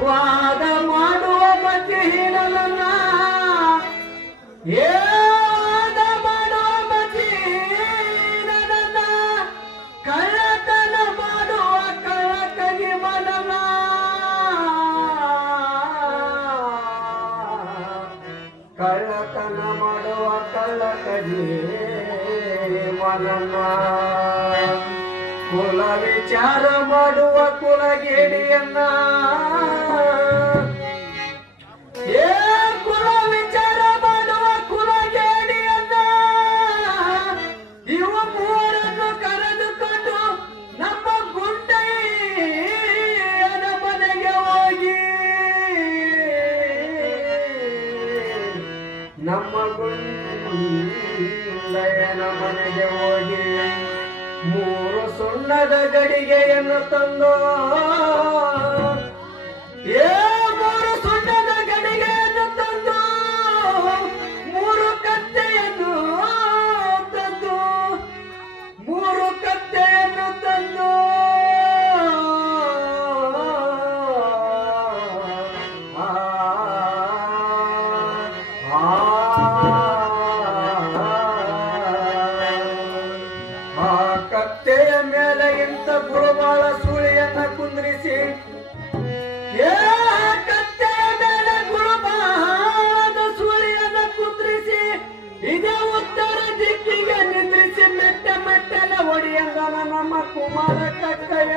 ವಾದ ಮಾಡುವ ಮತಿಹೀನಲನ್ನ ವಾದ ಮಾಡುವ ಮತಿಹೀನಲನ್ನ ಕಳ್ಳತನ ಮಾಡುವ ಕಳ್ಳಕಗಿ ಮನನ ಕಳ್ಳತನ ಮಾಡುವ ಕಳ್ಳಕಗಿ ಮನನ ಕುಲ ವಿಚಾರ ಮಾಡುವ ಕುಲಗೇಡಿಯನ್ನ ಕುಲ ವಿಚಾರ ಮಾಡುವ ಕುಲಗೇಡಿಯನ್ನ ಇವ ಮೂರನ್ನು ಕರೆದುಕೊಂಡು ನಮ್ಮ ಗುಂಡಯ್ಯನ ಮನೆಗೆ ಹೋಗಿ ನಮ್ಮ ಗುಂಡಯ್ಯನ ಮನೆಗೆ ಹೋಗಿ ಮೂರು ಸುಣ್ಣದ ಗಡಿಗೆಯನ್ನು ತಂದು ಮೂರು ಸುಣ್ಣದ ಗಡಿಗೆಯನ್ನು ತಂದು ಮೂರು ಕತ್ತೆಯನ್ನು ತಂದು ಮೂರು ಕತ್ತೆಯನ್ನು ತಂದು ಕತ್ತೆಯ ಮೇಲೆ ಇಂಥ ಗುರುಬಾಳ ಸೂಳಿಯನ್ನ ಕುಂದ್ರಿಸಿ ಕತ್ತೆಯ ಮೇಲೆ ಗುರುಬಾಳದ ಸೂಳಿಯನ್ನ ಕುಂದ್ರಿಸಿ ಇದೇ ಉತ್ತರ ದಿಕ್ಕಿಗೆ ನಿಂದ್ರಿಸಿ ಮೆಟ್ಟ ಮೆಟ್ಟಲ ಒಡೆಯಂಗನ ನಮ್ಮ ಕುಮಾರ ಕಕ್ಕಯ್ಯ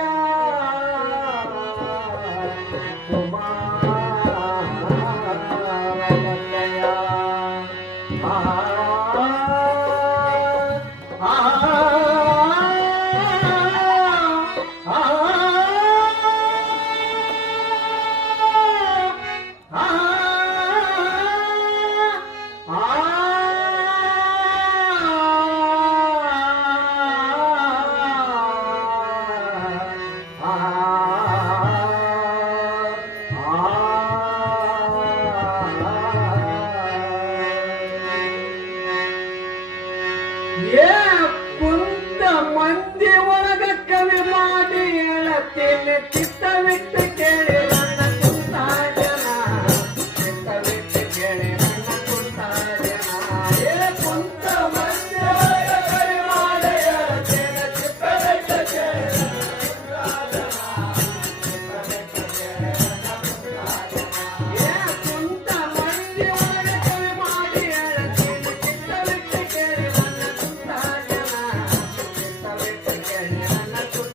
ಕುಂತ ಮಂದಿ ಒಳಗ ಕವಿ ಮಾಡಿ ಹೇಳತ್ತೇನೆ